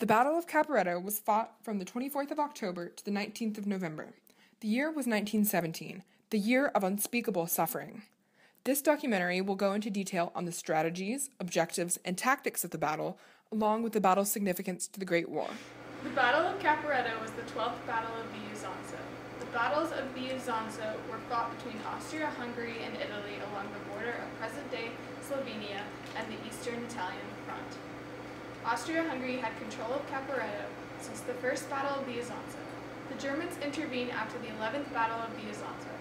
The Battle of Caporetto was fought from the 24th of October to the 19th of November. The year was 1917, the year of unspeakable suffering. This documentary will go into detail on the strategies, objectives, and tactics of the battle, along with the battle's significance to the Great War. The Battle of Caporetto was the 12th Battle of the Isonzo. The battles of the Isonzo were fought between Austria-Hungary and Italy along the border of present-day Slovenia and the Eastern Italian front. Austria-Hungary had control of Caporetto since the First Battle of the Isonzo. The Germans intervened after the 11th Battle of the Isonzo.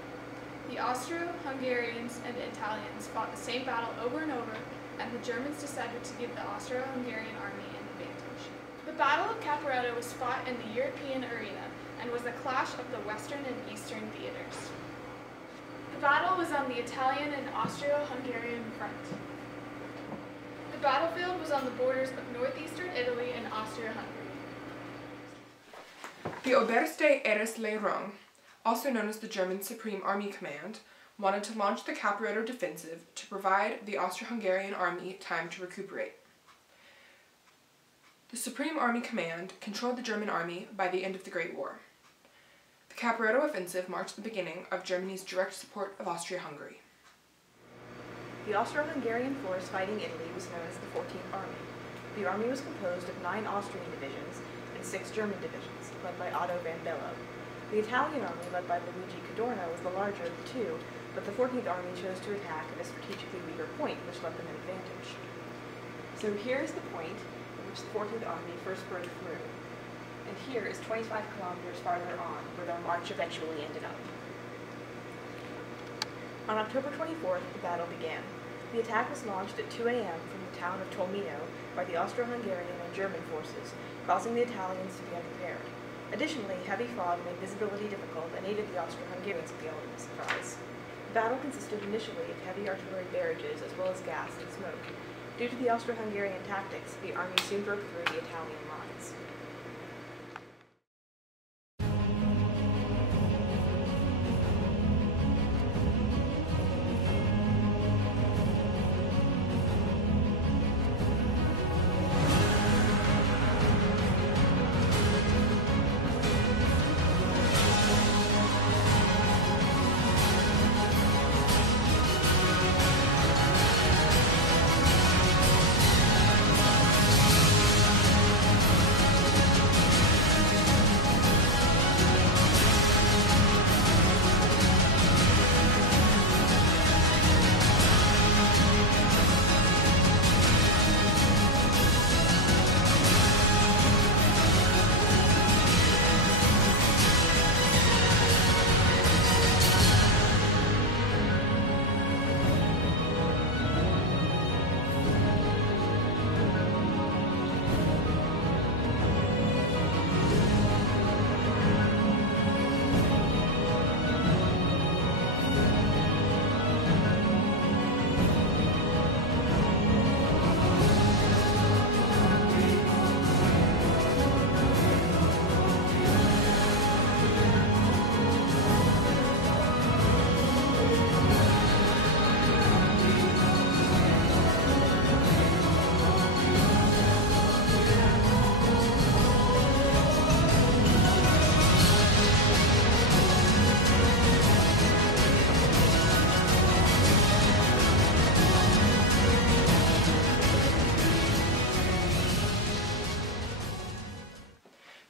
The Austro-Hungarians and Italians fought the same battle over and over, and the Germans decided to give the Austro-Hungarian army an advantage. The Battle of Caporetto was fought in the European arena and was a clash of the Western and Eastern theaters. The battle was on the Italian and Austro-Hungarian front. The battlefield was on the borders of northeastern Italy and Austria-Hungary. The Oberste Heeresleitung, also known as the German Supreme Army Command, wanted to launch the Caporetto defensive to provide the Austro-Hungarian army time to recuperate. The Supreme Army Command controlled the German army by the end of the Great War. The Caporetto offensive marked the beginning of Germany's direct support of Austria-Hungary. The Austro-Hungarian force fighting Italy was known as the 14th Army. The army was composed of 9 Austrian divisions and 6 German divisions, led by Otto van Bello. The Italian army, led by Luigi Cadorna, was the larger of the two, but the 14th Army chose to attack at a strategically weaker point, which left them an advantage. So here is the point at which the 14th Army first broke through, and here is 25 kilometers farther on, where their march eventually ended up. On October 24th, the battle began. The attack was launched at 2 a.m. from the town of Tolmino by the Austro-Hungarian and German forces, causing the Italians to be unprepared. Additionally, heavy fog made visibility difficult and aided the Austro-Hungarians with the element of surprise. The battle consisted initially of heavy artillery barrages as well as gas and smoke. Due to the Austro-Hungarian tactics, the army soon broke through the Italian lines.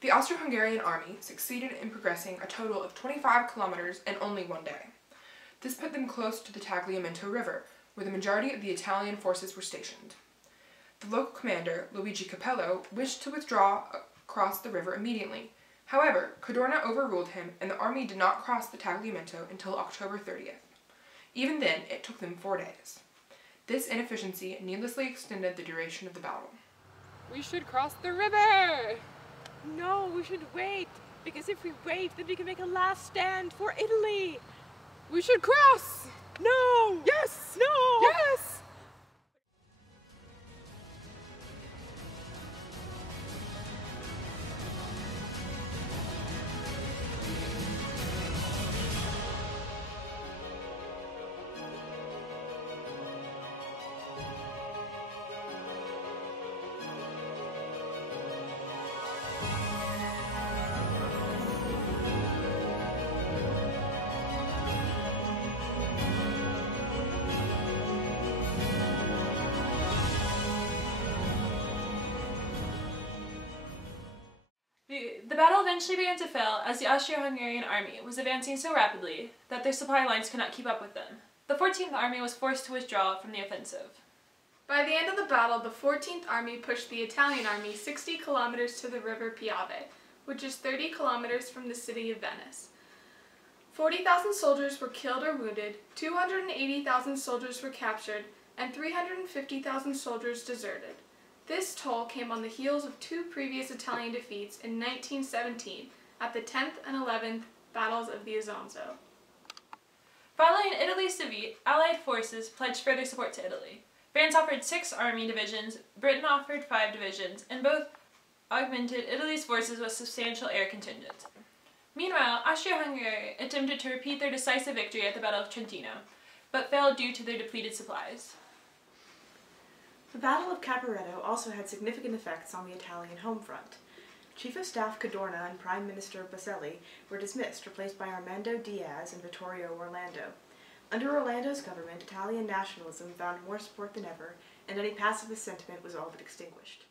The Austro-Hungarian army succeeded in progressing a total of 25 kilometers in only one day. This put them close to the Tagliamento River, where the majority of the Italian forces were stationed. The local commander, Luigi Capello, wished to withdraw across the river immediately. However, Cadorna overruled him, and the army did not cross the Tagliamento until October 30th. Even then, it took them 4 days. This inefficiency needlessly extended the duration of the battle. We should cross the river! No, we should wait, because if we wait, then we can make a last stand for Italy. We should cross! No! Yes! No! Yes! The battle eventually began to fail as the Austro-Hungarian army was advancing so rapidly that their supply lines could not keep up with them. The 14th Army was forced to withdraw from the offensive. By the end of the battle, the 14th Army pushed the Italian army 60 kilometers to the river Piave, which is 30 kilometers from the city of Venice. 40,000 soldiers were killed or wounded, 280,000 soldiers were captured, and 350,000 soldiers deserted. This toll came on the heels of two previous Italian defeats in 1917 at the 10th and 11th Battles of the Isonzo. Following Italy's defeat, Allied forces pledged further support to Italy. France offered 6 army divisions, Britain offered 5 divisions, and both augmented Italy's forces with substantial air contingents. Meanwhile, Austria-Hungary attempted to repeat their decisive victory at the Battle of Trentino, but failed due to their depleted supplies. The Battle of Caporetto also had significant effects on the Italian home front. Chief of Staff Cadorna and Prime Minister Baselli were dismissed, replaced by Armando Diaz and Vittorio Orlando. Under Orlando's government, Italian nationalism found more support than ever, and any pacifist sentiment was all but extinguished.